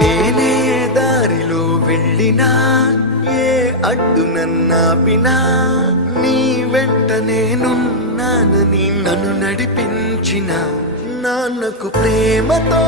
నేనే దారిలో వెళ్ళినా ఏ అడ్డు నన్నాపినా నీ వెంట నేనున్నానని నన్ను నడిపించిన నాన్నకు ప్రేమతో